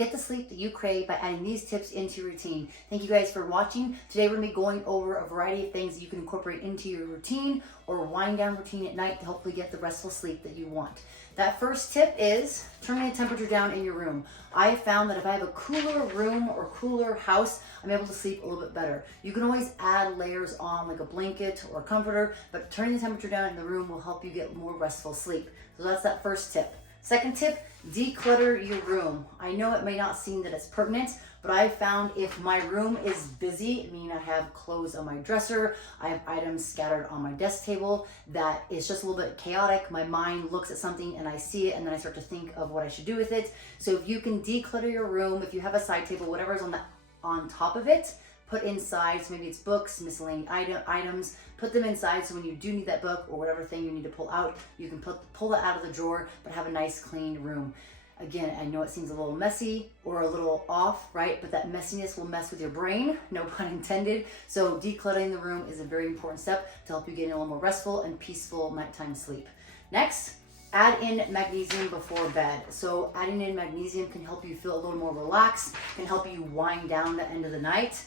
Get the sleep that you crave by adding these tips into your routine. Thank you guys for watching. Today we're going to be going over a variety of things that you can incorporate into your routine or wind down routine at night to hopefully get the restful sleep that you want. That first tip is turning the temperature down in your room. I found that if I have a cooler room or cooler house, I'm able to sleep a little bit better. You can always add layers on like a blanket or a comforter, but turning the temperature down in the room will help you get more restful sleep. So that's that first tip. Second tip, declutter your room. I know it may not seem that it's pertinent, but I found if my room is busy, meaning I have clothes on my dresser, I have items scattered on my desk table, that it's just a little bit chaotic. My mind looks at something and I see it and then I start to think of what I should do with it. So if you can declutter your room, if you have a side table, whatever's on top of it, put inside, so maybe it's books, miscellaneous items, put them inside so when you do need that book or whatever thing you need to pull out, you can pull it out of the drawer, but have a nice clean room. Again, I know it seems a little messy or a little off, right? But that messiness will mess with your brain, no pun intended. So decluttering the room is a very important step to help you get in a little more restful and peaceful nighttime sleep. Next, add in magnesium before bed. So adding in magnesium can help you feel a little more relaxed, can help you wind down the end of the night.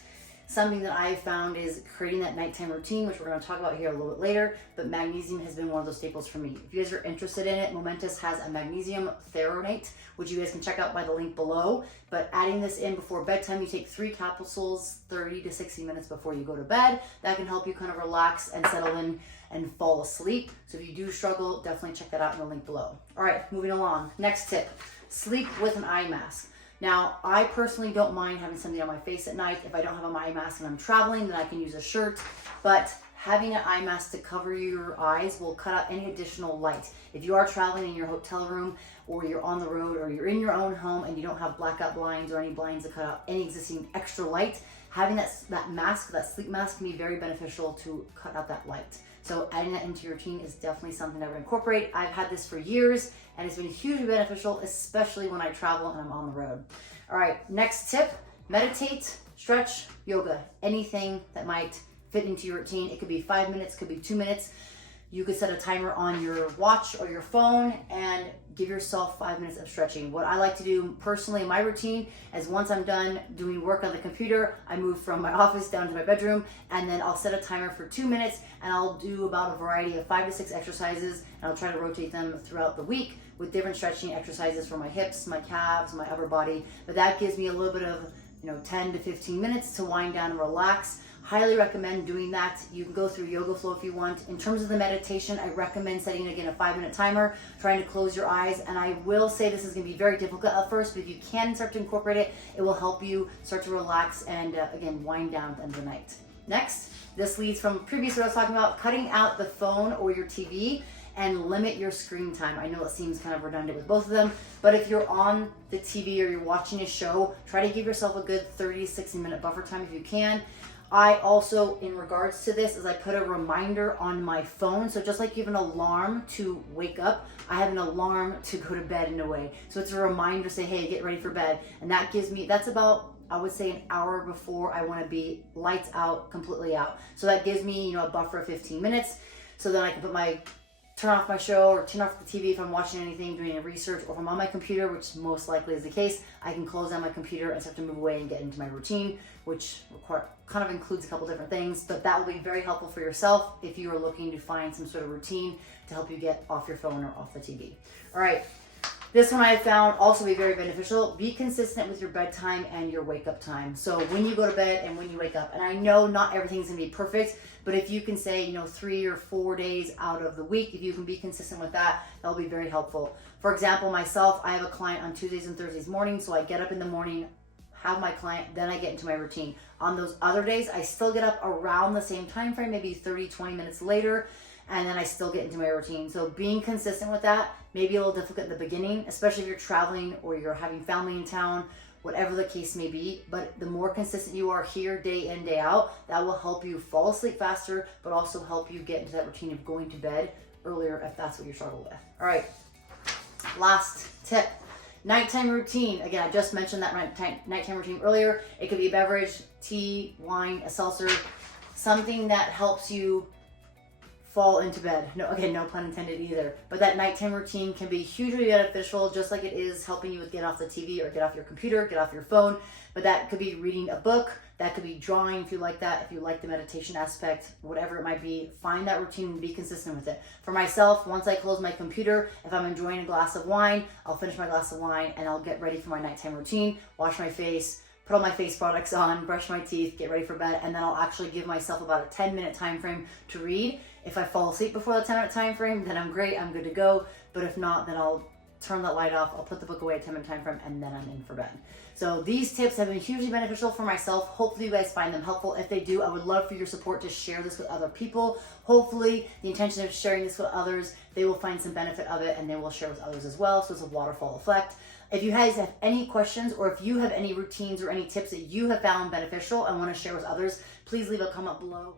Something that I found is creating that nighttime routine, which we're going to talk about here a little bit later, but magnesium has been one of those staples for me. If you guys are interested in it, Momentous has a magnesium threonate, which you guys can check out by the link below. But adding this in before bedtime, you take 3 capsules 30 to 60 minutes before you go to bed. That can help you kind of relax and settle in and fall asleep. So if you do struggle, definitely check that out in the link below. All right, moving along. Next tip, sleep with an eye mask. Now, I personally don't mind having something on my face at night. If I don't have an eye mask and I'm traveling, then I can use a shirt. But having an eye mask to cover your eyes will cut out any additional light. If you are traveling in your hotel room or you're on the road or you're in your own home and you don't have blackout blinds or any blinds to cut out any existing extra light, having that mask, that sleep mask, can be very beneficial to cut out that light. So adding that into your routine is definitely something I would incorporate. I've had this for years and it's been hugely beneficial, especially when I travel and I'm on the road. All right, next tip, meditate, stretch, yoga, anything that might fit into your routine. It could be 5 minutes, could be 2 minutes. You could set a timer on your watch or your phone and give yourself 5 minutes of stretching. What I like to do personally in my routine is once I'm done doing work on the computer, I move from my office down to my bedroom, and then I'll set a timer for 2 minutes and I'll do about a variety of 5 to 6 exercises, and I'll try to rotate them throughout the week with different stretching exercises for my hips, my calves, my upper body. But that gives me a little bit of 10 to 15 minutes to wind down and relax. Highly recommend doing that. You can go through Yoga Flow if you want. In terms of the meditation, I recommend setting again a 5-minute timer, trying to close your eyes. And I will say this is going to be very difficult at first, but if you can start to incorporate it, it will help you start to relax and again, wind down at the end of the night. Next, this leads from previous what I was talking about, cutting out the phone or your TV and limit your screen time. I know it seems kind of redundant with both of them, but if you're on the TV or you're watching a show, try to give yourself a good 30 to 60 minute buffer time if you can. I also, in regards to this, is I put a reminder on my phone. So just like you have an alarm to wake up, I have an alarm to go to bed in a way. So it's a reminder to say, hey, get ready for bed. And that gives me, that's about, I would say, an hour before I want to be lights out, completely out. So that gives me, a buffer of 15 minutes. So then I can turn off my show or turn off the TV if I'm watching anything, doing any research, or if I'm on my computer, which most likely is the case, I can close down my computer and start to move away and get into my routine, which kind of includes a couple different things, but that will be very helpful for yourself if you are looking to find some sort of routine to help you get off your phone or off the TV. All right. This one I found also be very beneficial. Be consistent with your bedtime and your wake up time. So when you go to bed and when you wake up, and I know not everything's gonna be perfect, but if you can say, 3 or 4 days out of the week, if you can be consistent with that, that'll be very helpful. For example, myself, I have a client on Tuesdays and Thursdays morning, so I get up in the morning, have my client, then I get into my routine. On those other days, I still get up around the same time frame, maybe 30, 20 minutes later, and then I still get into my routine. So being consistent with that may be a little difficult in the beginning, especially if you're traveling or you're having family in town, whatever the case may be. But the more consistent you are here day in, day out, that will help you fall asleep faster, but also help you get into that routine of going to bed earlier if that's what you struggle with. All right, last tip. Nighttime routine. Again, I just mentioned that nighttime routine earlier. It could be a beverage, tea, wine, a seltzer, something that helps you fall into bed. No, okay, no pun intended either. But that nighttime routine can be hugely beneficial, just like it is helping you with get off the TV or get off your computer, get off your phone. But that could be reading a book, that could be drawing if you like that, if you like the meditation aspect, whatever it might be, find that routine and be consistent with it. For myself, once I close my computer, if I'm enjoying a glass of wine, I'll finish my glass of wine and I'll get ready for my nighttime routine, wash my face, put all my face products on, brush my teeth, get ready for bed, and then I'll actually give myself about a 10-minute time frame to read. If I fall asleep before the 10-minute time frame, then I'm great, I'm good to go. But if not, then I'll turn that light off, I'll put the book away at 10-minute time frame, and then I'm in for bed. So these tips have been hugely beneficial for myself. Hopefully you guys find them helpful. If they do, I would love for your support to share this with other people. Hopefully the intention of sharing this with others, they will find some benefit of it and they will share with others as well. So it's a waterfall effect. If you guys have any questions or if you have any routines or any tips that you have found beneficial and want to share with others, please leave a comment below.